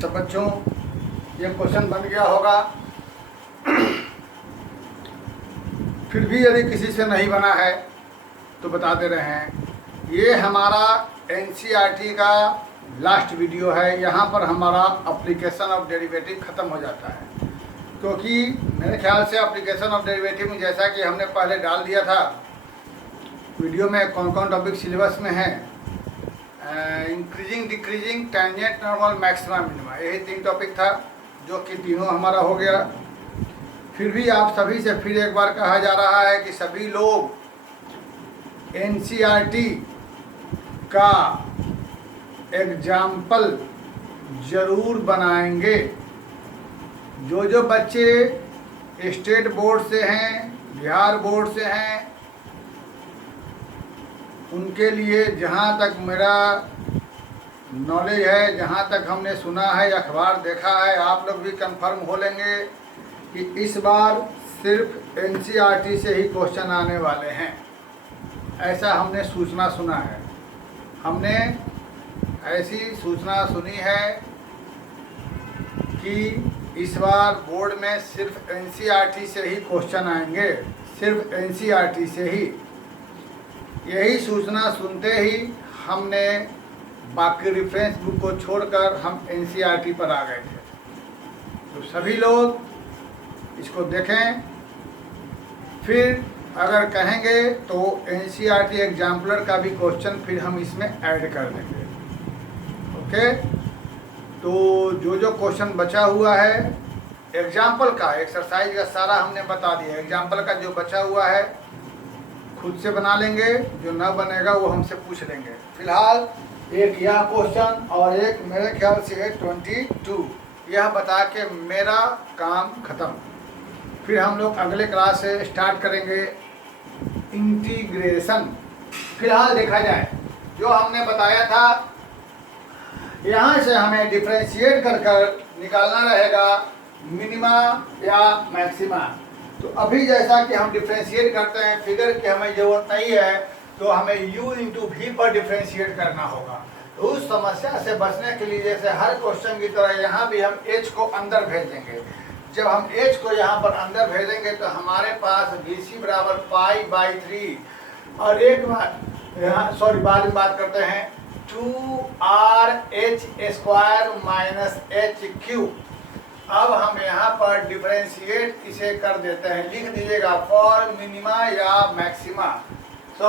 तो बच्चों ये क्वेश्चन बन गया होगा। फिर भी यदि किसी से नहीं बना है तो बता दे रहे हैं, ये हमारा एनसीईआरटी का लास्ट वीडियो है। यहाँ पर हमारा एप्लीकेशन ऑफ डेरिवेटिव ख़त्म हो जाता है, क्योंकि मेरे ख्याल से एप्लीकेशन ऑफ डेरिवेटिव में जैसा कि हमने पहले डाल दिया था वीडियो में कौन कौन टॉपिक सिलेबस में है, increasing decreasing tangent normal maxima minima, यही 3 टॉपिक था जो कि तीनों हमारा हो गया। फिर भी आप सभी से फिर एक बार कहा जा रहा है कि सभी लोग एनसीईआरटी का एग्जाम्पल ज़रूर बनाएंगे। जो बच्चे स्टेट बोर्ड से हैं, बिहार बोर्ड से हैं, उनके लिए जहाँ तक मेरा नॉलेज है, जहाँ तक हमने सुना है, अखबार देखा है, आप लोग भी कंफर्म हो लेंगे कि इस बार सिर्फ एनसीईआरटी से ही क्वेश्चन आने वाले हैं। ऐसा हमने सूचना सुना है, हमने ऐसी सूचना सुनी है कि इस बार बोर्ड में सिर्फ एनसीईआरटी से ही क्वेश्चन आएंगे, सिर्फ एनसीईआरटी से ही। यही सूचना सुनते ही हमने बाकी रेफरेंस बुक को छोड़कर हम एनसीईआरटी पर आ गए थे। तो सभी लोग इसको देखें, फिर अगर कहेंगे तो एनसीईआरटी एग्जाम्पलर का भी क्वेश्चन फिर हम इसमें ऐड कर देंगे। ओके, तो जो क्वेश्चन बचा हुआ है एग्जाम्पल का, एक्सरसाइज का सारा हमने बता दिया। एग्जाम्पल का जो बचा हुआ है खुद से बना लेंगे, जो ना बनेगा वो हमसे पूछ लेंगे। फिलहाल एक यह क्वेश्चन और एक मेरे ख्याल से है 22, यह बता के मेरा काम ख़त्म। फिर हम लोग अगले क्लास से स्टार्ट करेंगे इंटीग्रेशन। फिलहाल देखा जाए जो हमने बताया था, यहाँ से हमें डिफ्रेंशिएट कर कर निकालना रहेगा मिनिमा या मैक्सिमा। तो अभी जैसा कि हम डिफ्रेंशिएट करते हैं फिगर की हमें ज़रूरत नहीं है, तो हमें u इंटू वी पर डिफ्रेंशिएट करना होगा। तो उस समस्या से बचने के लिए जैसे हर क्वेश्चन की तरह यहाँ भी हम h को अंदर भेज देंगे। जब हम h को यहाँ पर अंदर भेजेंगे तो हमारे पास BC बराबर π/3 और एक बार यहाँ बाद में बात करते हैं 2RH² - HQ। अब हम यहाँ पर डिफरेंशिएट इसे कर देते हैं, लिख दीजिएगा फॉर मिनिमा या मैक्सिमा, H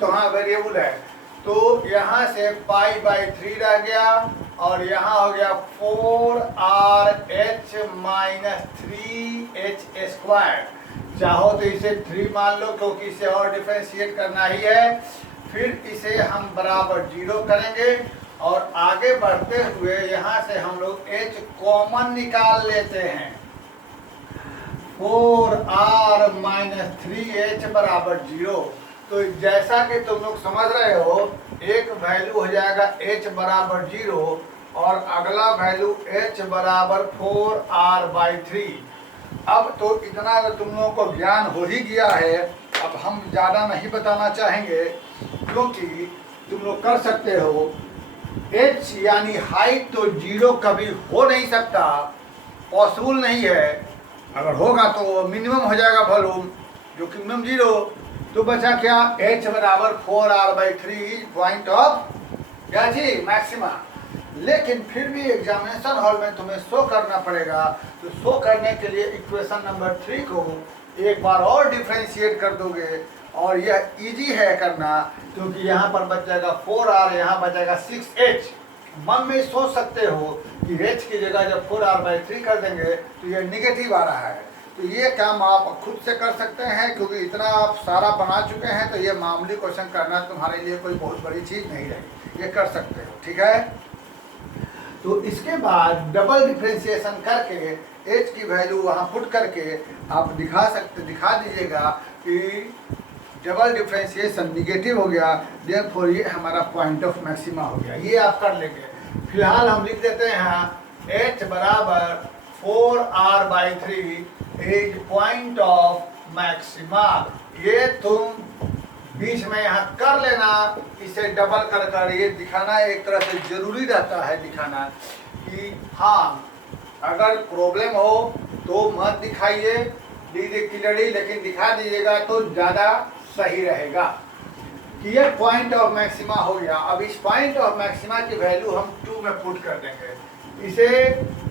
तो हाँ वेरिएबल है, तो यहाँ से π/3 रह गया और यहाँ हो गया 4RH - 3H²। चाहो तो इसे 3 मान लो क्योंकि इसे और डिफरेंशिएट करना ही है। फिर इसे हम बराबर 0 करेंगे और आगे बढ़ते हुए यहाँ से हम लोग h कॉमन निकाल लेते हैं। 4R - 3H बराबर 0। तो जैसा कि तुम लोग समझ रहे हो, एक वैल्यू हो जाएगा h बराबर 0 और अगला वैल्यू h बराबर 4R/3। अब तो इतना तुम लोगों को ज्ञान हो ही गया है, अब हम ज़्यादा नहीं बताना चाहेंगे क्योंकि तुम लोग कर सकते हो। h यानी हाइट तो 0 कभी हो नहीं सकता, पॉसिबल नहीं है। अगर होगा तो मिनिमम हो जाएगा वॉल्यूम, जो कि मिनिमम 0। तो बचा क्या, h बराबर 4R/3 पॉइंट ऑफ क्या जी मैक्सिमा। लेकिन फिर भी एग्जामिनेशन हॉल में तुम्हें शो करना पड़ेगा, तो शो करने के लिए इक्वेशन नंबर 3 को एक बार और डिफ्रेंशिएट कर दोगे और यह इजी है करना, क्योंकि यहाँ पर बच जाएगा 4R, यहाँ बचेगा 6H। मन में सोच सकते हो कि h की जगह जब 4R/3 कर देंगे तो ये निगेटिव आ रहा है। तो ये काम आप खुद से कर सकते हैं, क्योंकि इतना आप सारा बना चुके हैं, तो ये मामूली क्वेश्चन करना तुम्हारे लिए कोई बहुत बड़ी चीज़ नहीं रहेगी, ये कर सकते हो। ठीक है, तो इसके बाद डबल डिफ्रेंशिएशन करके h की वैल्यू वहाँ पुट करके आप दिखा दीजिएगा कि डबल डिफ्रेंशिएशन निगेटिव हो गया, देयरफॉर ये हमारा पॉइंट ऑफ मैक्सिमा हो गया। ये आप कर लेंगे। फिलहाल हम लिख देते हैं h बराबर 4R/3 is point of maxima. ये तुम बीच में यहाँ कर लेना, इसे डबल कर कर ये दिखाना एक तरह से जरूरी रहता है दिखाना कि हाँ अगर प्रॉब्लम हो तो मत दिखाइए दीजिए क्लियरली, लेकिन दिखा दीजिएगा तो ज़्यादा सही रहेगा कि ये पॉइंट ऑफ मैक्सिमा हो गया। अब इस पॉइंट ऑफ मैक्सिमा की वैल्यू हम 2 में पुट कर देंगे, इसे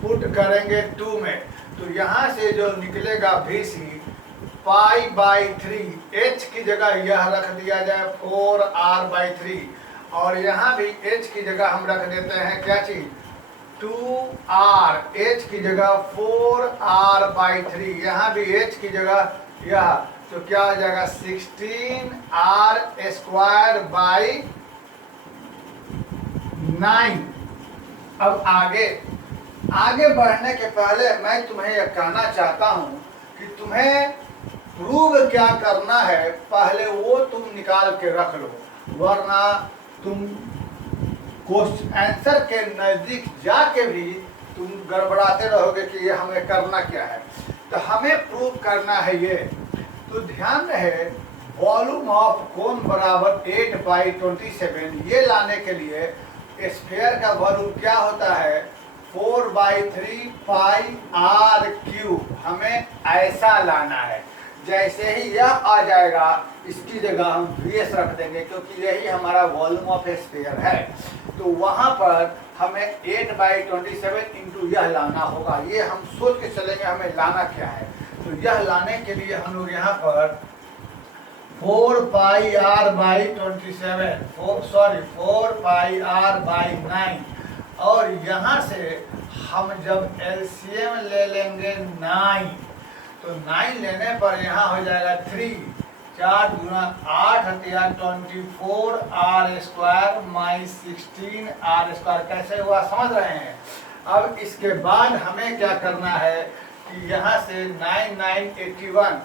पुट करेंगे 2 में, तो यहाँ से जो निकलेगा VC π/3, h की जगह यह रख दिया जाए 4r/3 और यहाँ भी h की जगह हम रख देते हैं क्या चीज 2r, h की जगह 4r/3, यहाँ भी h की जगह यह, तो क्या हो जाएगा 16r²/9। अब आगे बढ़ने के पहले मैं तुम्हें यह कहना चाहता हूं कि तुम्हें प्रूव क्या करना है पहले वो तुम निकाल के रख लो, वरना तुम क्वेश्चन आंसर के नजदीक जाके भी तुम गड़बड़ाते रहोगे कि ये हमें करना क्या है। तो हमें प्रूव करना है ये, तो ध्यान रहे वॉल्यूम ऑफ कोन बराबर 8/27, ये लाने के लिए स्फीयर का वॉल्यूम क्या होता है 4/3 πr³, हमें ऐसा लाना है। जैसे ही यह आ जाएगा इसकी जगह हम VS रख देंगे क्योंकि यही हमारा वॉल्यूम ऑफ स्फीयर है, तो वहाँ पर हमें 8/27 इंटू यह लाना होगा। ये हम सोच के चलेंगे हमें लाना क्या है, तो यह लाने के लिए हम लोग यहाँ पर 4πr/9 और यहाँ से हम जब LCM ले लेंगे 9, तो 9 लेने पर यहाँ हो जाएगा 3, 4 गुना 8 हथिया 24r² -16r²। कैसे हुआ समझ रहे हैं। अब इसके बाद हमें क्या करना है कि यहाँ से 9 9 81,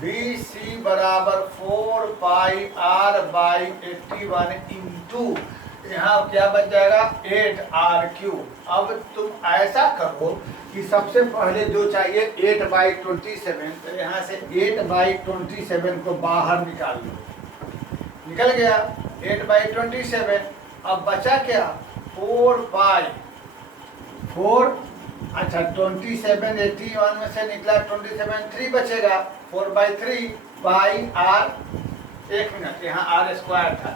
VC बराबर 4πr/81 इंटू यहाँ क्या बच जाएगा 8r³। अब तुम ऐसा करो कि सबसे पहले जो चाहिए 8/27, तो यहाँ से 8/27 को बाहर निकाल लो, निकल गया 8/27। अब बचा क्या 27 81 में से निकला 27, 3 बचेगा 4/3 πr, 1 मिनट यहाँ r² था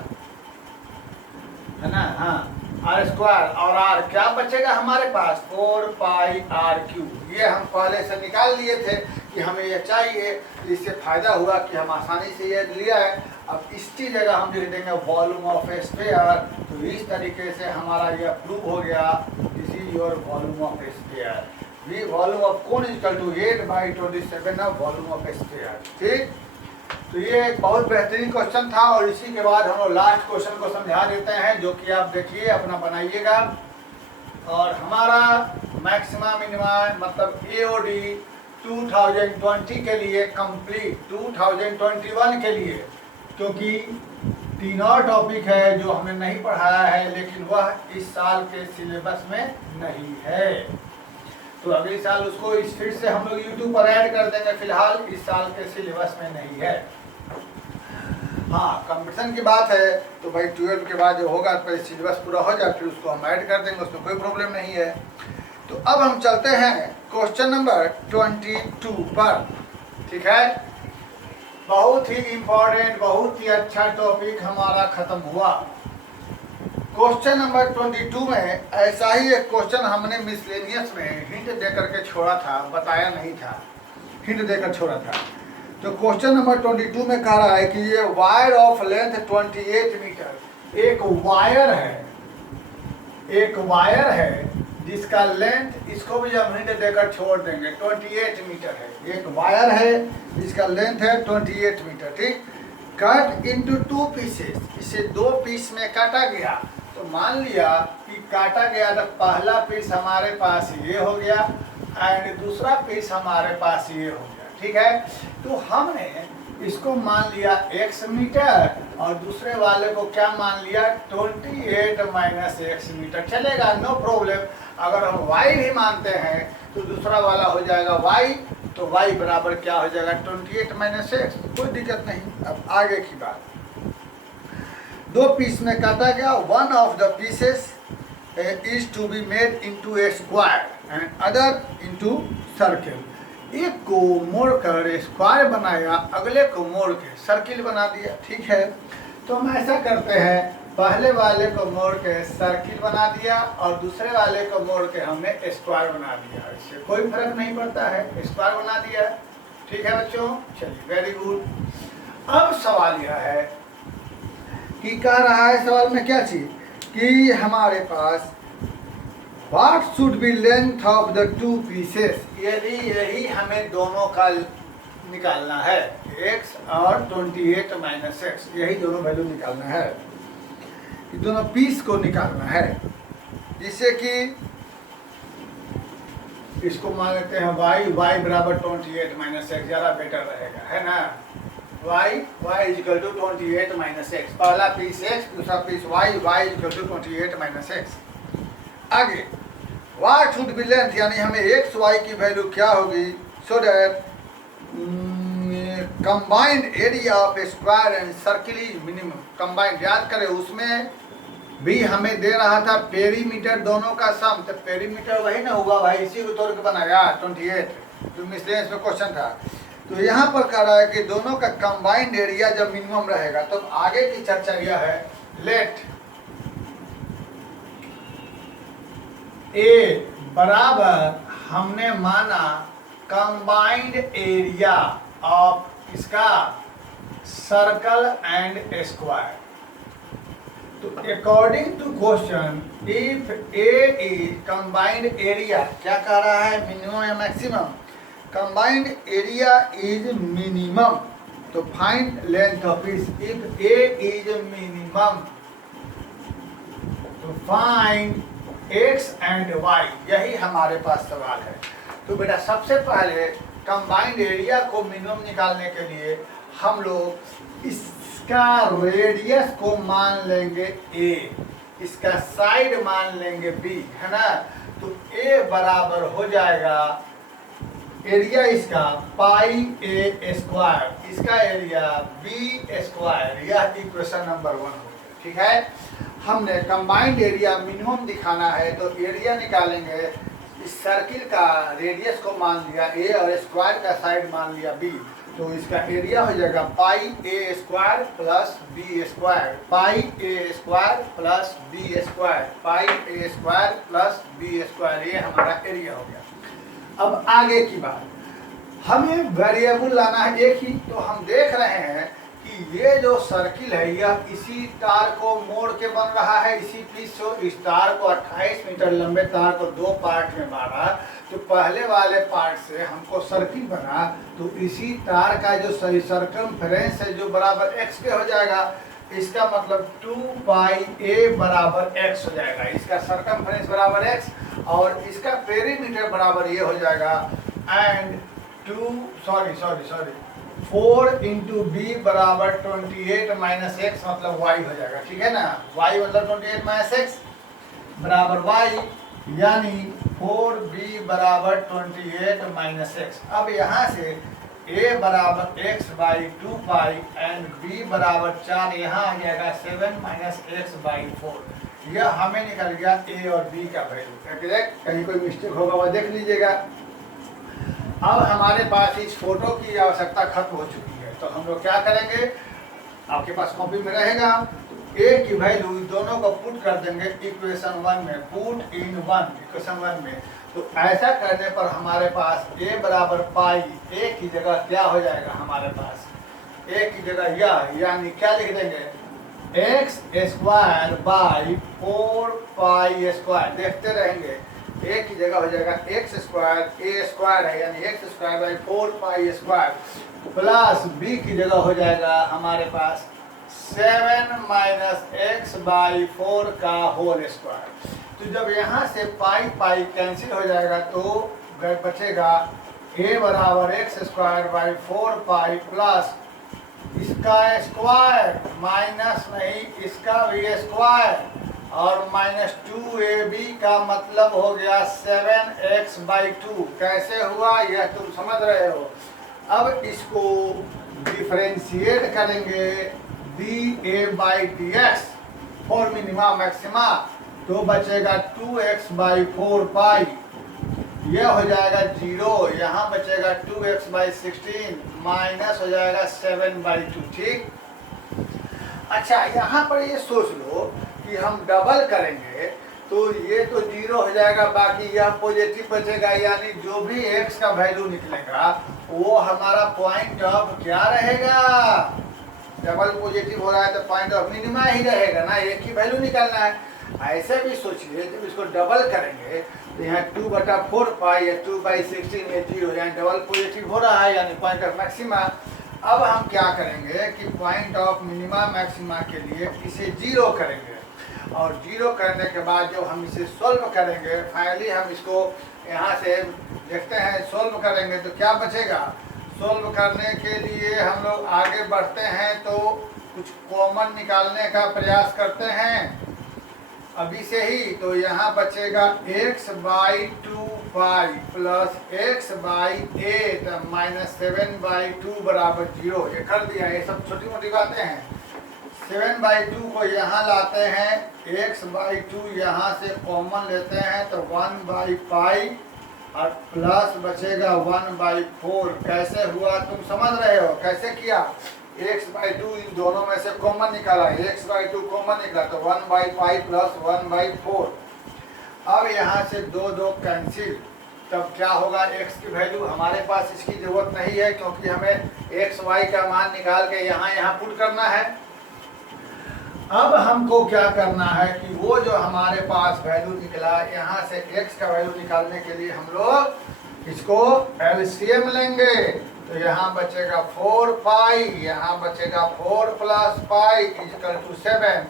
है ना, हाँ r² और r क्या बचेगा हमारे पास 4πr³। ये हम पहले से निकाल लिए थे कि हमें ये चाहिए, इससे फायदा हुआ कि हम आसानी से ये लिया है। अब इसकी जगह हम लिख देंगे वॉल्यूम ऑफ स्फीयर, तो इस तरीके से हमारा यह प्रूव हो गया this is your volume of sphere. V volume of cone equal to 8/27 of volume of sphere. ठीक, तो ये एक बहुत बेहतरीन क्वेश्चन था और इसी के बाद हम लोग लास्ट क्वेश्चन को समझा देते हैं, जो कि आप देखिए अपना बनाइएगा। और हमारा मैक्सिमा मिनिमा मतलब AOD 2020 के लिए कंप्लीट, 2021 के लिए, क्योंकि 3 और टॉपिक है जो हमें नहीं पढ़ाया है, लेकिन वह इस साल के सिलेबस में नहीं है, तो अगले साल उसको इस फिर से हम लोग YouTube पर ऐड कर देंगे। फिलहाल इस साल के सिलेबस में नहीं है। हाँ, कंपटीशन की बात है तो भाई 12 के बाद जो होगा पहले सिलेबस पूरा हो जाए फिर उसको हम ऐड कर देंगे, उसमें कोई प्रॉब्लम नहीं है। तो अब हम चलते हैं क्वेश्चन नंबर 22 पर। ठीक है, बहुत ही इम्पोर्टेंट, बहुत ही अच्छा टॉपिक हमारा खत्म हुआ। क्वेश्चन नंबर 22 में ऐसा ही एक क्वेश्चन हमने मिसलेनियस में हिंट देकर के छोड़ा था, बताया नहीं था, हिंट देकर छोड़ा था। तो क्वेश्चन नंबर 22 में कह रहा है कि ये वायर ऑफ लेंथ 28 मीटर, एक वायर है जिसका लेंथ, इसको भी हम हिंट देकर छोड़ देंगे, 28 मीटर है। एक वायर है जिसका लेंथ है 28 मीटर। ठीक, कट इनटू 2 पीसेस, इसे 2 पीस में काटा गया। तो मान लिया कि काटा गया तो पहला पीस हमारे पास ये हो गया एंड दूसरा पीस हमारे पास ये हो गया। ठीक है, तो हमने इसको मान लिया x मीटर और दूसरे वाले को क्या मान लिया 28 - x मीटर। चलेगा, नो प्रॉब्लम। अगर हम y भी मानते हैं तो दूसरा वाला हो जाएगा y, तो y बराबर क्या हो जाएगा 28 - x, कोई दिक्कत नहीं। अब आगे की बात, दो पीस में काटा गया, one of the pieces is to be made into a square and other into circle. एक को मोड़कर स्क्वायर बनाया, अगले को मोड़ के सर्किल बना दिया। ठीक है, तो हम ऐसा करते हैं, पहले वाले को मोड़ के सर्किल बना दिया और दूसरे वाले को मोड़ के हमने स्क्वायर बना दिया। इससे कोई फर्क नहीं पड़ता है, स्क्वायर बना दिया। ठीक है बच्चों, चलिए वेरी गुड। अब सवाल यह है कि कह रहा है सवाल में क्या चीज कि हमारे पास what should be length of the two pieces, यही हमें दोनों का निकालना है, x और 28 माइनस एक्स, यही दोनों वैल्यू निकालना है, दोनों पीस को निकालना है। जिससे कि इसको मान लेते हैं y बराबर 28 माइनस एक्स, ज़्यादा बेटर रहेगा, है ना। y is equal to 28 minus X, पहला पीस x, दूसरा पीस y is equal to 28 minus X. आगे व्हाट शुड बी लेंथ, यानी हमें एक्स वाई की वैल्यू क्या होगी, so that combined area of square and circle is minimum. Combined याद करें, उसमें भी हमें दे रहा था पेरीमीटर दोनों का सम, तो पेरीमीटर वही ना हुआ भाई, इसी को तोड़ के बनाया 28, जो मिसलेनियस में क्वेश्चन था। तो यहाँ पर कह रहा है कि दोनों का कंबाइंड एरिया जब मिनिमम रहेगा तो आगे की चर्चा यह है, लेट ए बराबर हमने माना कंबाइंड एरिया ऑफ इसका सर्कल एंड स्क्वायर। तो according to question, if A is combined area, क्या कह रहा है, मिनिमम या maximum, combined area is minimum, तो find length of piece. If A is minimum तो फाइंड x एंड y, यही हमारे पास सवाल है। तो बेटा सबसे पहले कंबाइंड एरिया को मिनिमम निकालने के लिए हम लोग इसका रेडियस को मान लेंगे a, इसका साइड मान लेंगे b, है ना। तो a बराबर हो जाएगा एरिया इसका पाई a स्क्वायर, इसका एरिया b स्क्वायर, यह इक्वेशन नंबर 1 हो गया। ठीक है, हमने कंबाइंड एरिया मिनिमम दिखाना है तो एरिया निकालेंगे, इस सर्किल का रेडियस को मान लिया a और स्क्वायर का साइड मान लिया b, तो इसका एरिया हो जाएगा पाई a square plus b square, pi a square plus b square, pi a square plus b square, ये हमारा एरिया हो गया। अब आगे की बात, हमें वेरिएबल लाना है एक ही, तो हम देख रहे हैं कि ये जो सर्किल है यह इसी तार को मोड़ के बन रहा है, इसी पीस से। इस तार को 28 मीटर लंबे तार को दो पार्ट में बांटा, तो पहले वाले पार्ट से हमको सर्किल बना, तो इसी तार का जो सही सर्कमफ्रेंस है जो बराबर x के हो जाएगा, इसका मतलब 2 पाई a बराबर x हो जाएगा, इसका सर्कमफ्रेंस बराबर x और इसका पेरीमीटर बराबर ये हो जाएगा एंड 4 इंटू बी बराबर 28 माइनस एक्स मतलब y हो जाएगा। ठीक है ना, y मतलब 28 माइनस एक्स बराबर y, यानी 4b बराबर 28 माइनस एक्स। अब यहाँ से a बराबर x by 2 pi and b बराबर 4, यहाँ आ जाएगा 7 माइनस एक्स बाई 4। यह हमें निकल गया a और b का वैल्यू। कहीं कोई मिस्टेक होगा वह देख लीजिएगा। अब हमारे पास इस फोटो की आवश्यकता खत्म हो चुकी है, तो हम लोग क्या करेंगे, आपके पास कॉपी में रहेगा, a की वैल्यू दोनों को पुट कर देंगे इक्वेशन 1 में, पुट इन 1 इक्वेशन 1 में। तो ऐसा करने पर हमारे पास a बराबर पाई, a की जगह क्या हो जाएगा हमारे पास, a की जगह यह, यानी क्या लिख देंगे, x square by 4 pi square, देखते रहेंगे, a की जगह हो जाएगा एक्स स्क्वायर, a स्क्वायर है यानी x square by 4 pi square, plus b की जगह हो जाएगा हमारे पास 7 माइनस एक्स बाई 4 का होल स्क्वायर। तो जब यहाँ से पाई पाई कैंसिल हो जाएगा तो बचेगा a बराबर x square by 4 pi plus इसका स्क्वायर माइनस नहीं इसका भी स्क्वायर और माइनस 2ab का मतलब हो गया 7x बाई 2। कैसे हुआ यह तुम समझ रहे हो। अब इसको डिफरेंशिएट करेंगे dA/dx फॉर मिनिमा मैक्सिमा, तो बचेगा 2x/4 पाई, ये हो जाएगा 0, यहाँ बचेगा 2x/16 माइनस हो जाएगा 7/2। ठीक, अच्छा यहाँ पर ये सोच लो कि हम डबल करेंगे तो ये तो 0 हो जाएगा, बाकी यह पॉजिटिव बचेगा, यानी जो भी x का वैल्यू निकलेगा वो हमारा पॉइंट ऑफ क्या रहेगा, डबल पॉजिटिव हो रहा है तो पॉइंट ऑफ मिनिमा ही रहेगा ना, एक ही वैल्यू निकालना है। ऐसे भी सोचिए जब इसको डबल करेंगे तो यहाँ 2/4 पाई या 2/16 ये 0, यानी डबल पॉजिटिव हो रहा है, यानी पॉइंट ऑफ मैक्सिमा। अब हम क्या करेंगे कि पॉइंट ऑफ मिनिमा मैक्सिमा के लिए इसे 0 करेंगे, और 0 करने के बाद जब हम इसे सॉल्व करेंगे, फाइनली हम इसको यहाँ से देखते हैं, सॉल्व करेंगे तो क्या बचेगा। सॉल्व करने के लिए हम लोग आगे बढ़ते हैं तो कुछ कॉमन निकालने का प्रयास करते हैं अभी से ही, तो यहाँ बचेगा x/2 pi plus x/8 minus 7/2 बराबर 0। ये कर दिया, ये सब छोटी मोटी बातें हैं। 7/2 को यहाँ लाते हैं, x/2 यहाँ से कॉमन लेते हैं तो 1/पाई और प्लस बचेगा 1/4। कैसे हुआ तुम समझ रहे हो, कैसे किया, x/2 इन दोनों में से कॉमन निकाला, x/2 कॉमन निकला तो 1/पाई प्लस 1/4। अब यहाँ से 2 कैंसिल, तब क्या होगा, x की वैल्यू हमारे पास इसकी जरूरत नहीं है क्योंकि हमें x y का मान निकाल के यहाँ पुट करना है। अब हमको क्या करना है कि वो जो हमारे पास वैल्यू निकला, यहाँ से x का वैल्यू निकालने के लिए हम लोग इसको एलसीएम लेंगे, तो यहाँ बचेगा 4 पाई, यहाँ बचेगा 4 प्लस पाई इक्वल टू 7,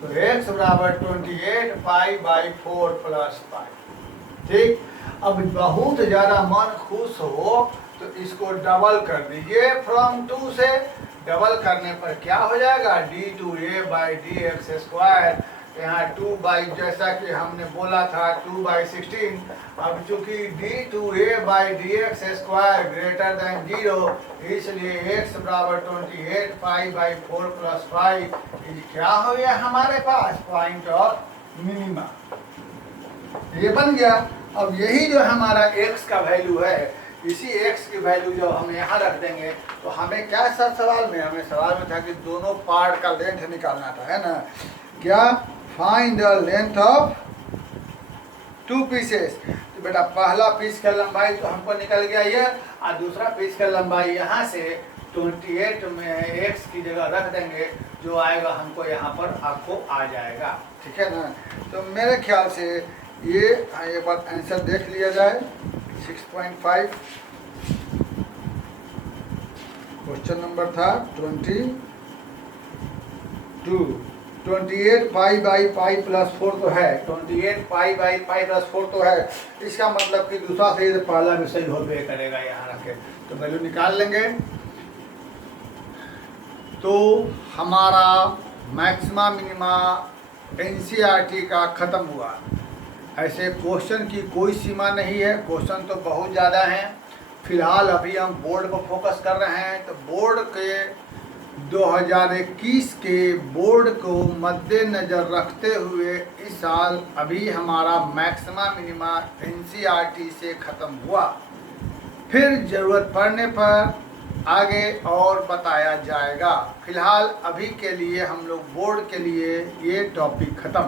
तो x बराबर 28 पाई/4 प्लस पाई। ठीक, अब बहुत ज़्यादा मन खुश हो तो इसको डबल कर दीजिए, फ्रॉम 2 से डबल करने पर क्या हो जाएगा, d2a/dx²। यहाँ 2 जैसा कि हमने बोला था 2/16, अब चूंकि d2a/dx² ग्रेटर देन 0, इसलिए x बराबर 28 पाई/4 प्लस पाई क्या हो गया हमारे पास, पॉइंट ऑफ मिनिमा। ये बन गया। अब यही जो हमारा x का वैल्यू है, इसी x की वैल्यू जब हम यहाँ रख देंगे तो हमें क्या सवाल में, हमें सवाल में था कि दोनों पार्ट का लेंथ निकालना था, है ना, क्या, find the length of 2 pieces. तो बेटा पहला पीस का लंबाई तो हमको निकल गया ये, और दूसरा पीस का लंबाई यहाँ से 28 में x की जगह रख देंगे, जो आएगा हमको यहाँ पर आपको आ जाएगा। ठीक है ना, तो मेरे ख्याल से ये एक बार आंसर देख लिया जाए। 6.5 क्वेश्चन नंबर था 28 पाई/पाई प्लस 4 तो है, 28 पाई/पाई प्लस 4 तो है, इसका मतलब कि दूसरा सही पहला भी सही होबे करेगा। यहाँ रखे तो वैल्यू निकाल लेंगे, तो हमारा मैक्सिमा मिनिमा एनसीईआरटी का ख़त्म हुआ। ऐसे क्वेश्चन की कोई सीमा नहीं है, क्वेश्चन तो बहुत ज़्यादा हैं। फिलहाल अभी हम बोर्ड पर फोकस कर रहे हैं, तो बोर्ड के 2021 के बोर्ड को मद्देनज़र रखते हुए इस साल अभी हमारा मैक्सिमा मिनिमा एनसीईआरटी से ख़त्म हुआ। फिर ज़रूरत पड़ने पर आगे और बताया जाएगा। फिलहाल अभी के लिए हम लोग बोर्ड के लिए ये टॉपिक ख़त्म।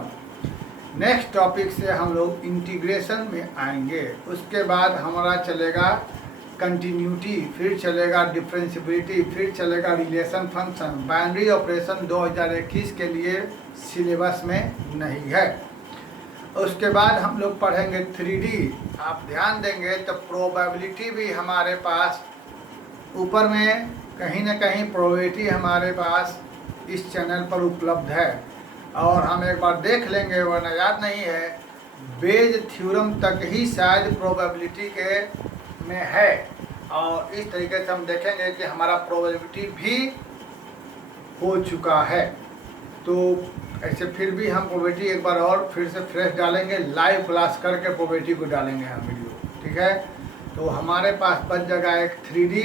नेक्स्ट टॉपिक से हम लोग इंटीग्रेशन में आएंगे, उसके बाद हमारा चलेगा कंटिन्यूटी, फिर चलेगा डिफरेंशिएबिलिटी, फिर चलेगा रिलेशन फंक्शन। बाइनरी ऑपरेशन 2021 के लिए सिलेबस में नहीं है। उसके बाद हम लोग पढ़ेंगे 3D। आप ध्यान देंगे तो प्रोबेबिलिटी भी हमारे पास ऊपर में कहीं ना कहीं प्रोबेबिलिटी हमारे पास इस चैनल पर उपलब्ध है, और हम एक बार देख लेंगे, वरना याद नहीं है। बेज थ्योरम तक ही शायद प्रोबेबिलिटी के में है, और इस तरीके से हम देखेंगे कि हमारा प्रोबेबिलिटी भी हो चुका है। तो ऐसे फिर भी हम प्रोबेबिलिटी एक बार और फिर से फ्रेश डालेंगे, लाइव क्लास करके प्रोबेबिलिटी को डालेंगे हम वीडियो। ठीक है, तो हमारे पास बच जाएगा एक 3D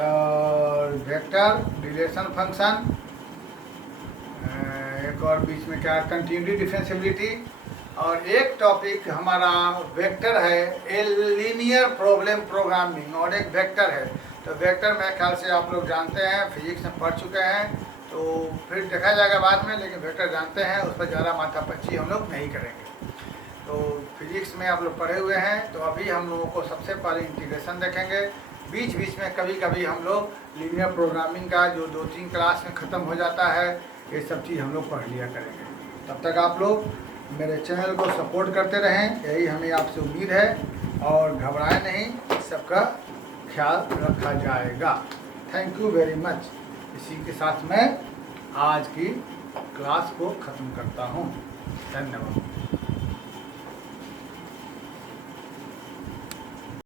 और वेक्टर, रिलेशन फंक्शन, एक और बीच में क्या कंटिन्यूटी डिफरेंशियबिलिटी, और एक टॉपिक हमारा वेक्टर है, ए लीनियर प्रॉब्लम प्रोग्रामिंग, और एक वेक्टर है। तो वेक्टर मेरे ख्याल से आप लोग जानते हैं, फिजिक्स में पढ़ चुके हैं, तो फिर देखा जाएगा बाद में, लेकिन वेक्टर जानते हैं, उस पर ज़्यादा माथापच्ची हम लोग नहीं करेंगे। तो फिजिक्स में आप लोग पढ़े हुए हैं, तो अभी हम लोगों को सबसे पहले इंटीग्रेशन देखेंगे। बीच बीच में कभी कभी हम लोग लीनियर प्रोग्रामिंग का जो 2-3 क्लास में ख़त्म हो जाता है, ये सब चीज़ हम लोग पढ़ लिया करेंगे। तब तक आप लोग मेरे चैनल को सपोर्ट करते रहें, यही हमें आपसे उम्मीद है, और घबराएं नहीं, सबका ख्याल रखा जाएगा। Thank you very much. इसी के साथ मैं आज की क्लास को ख़त्म करता हूँ। धन्यवाद।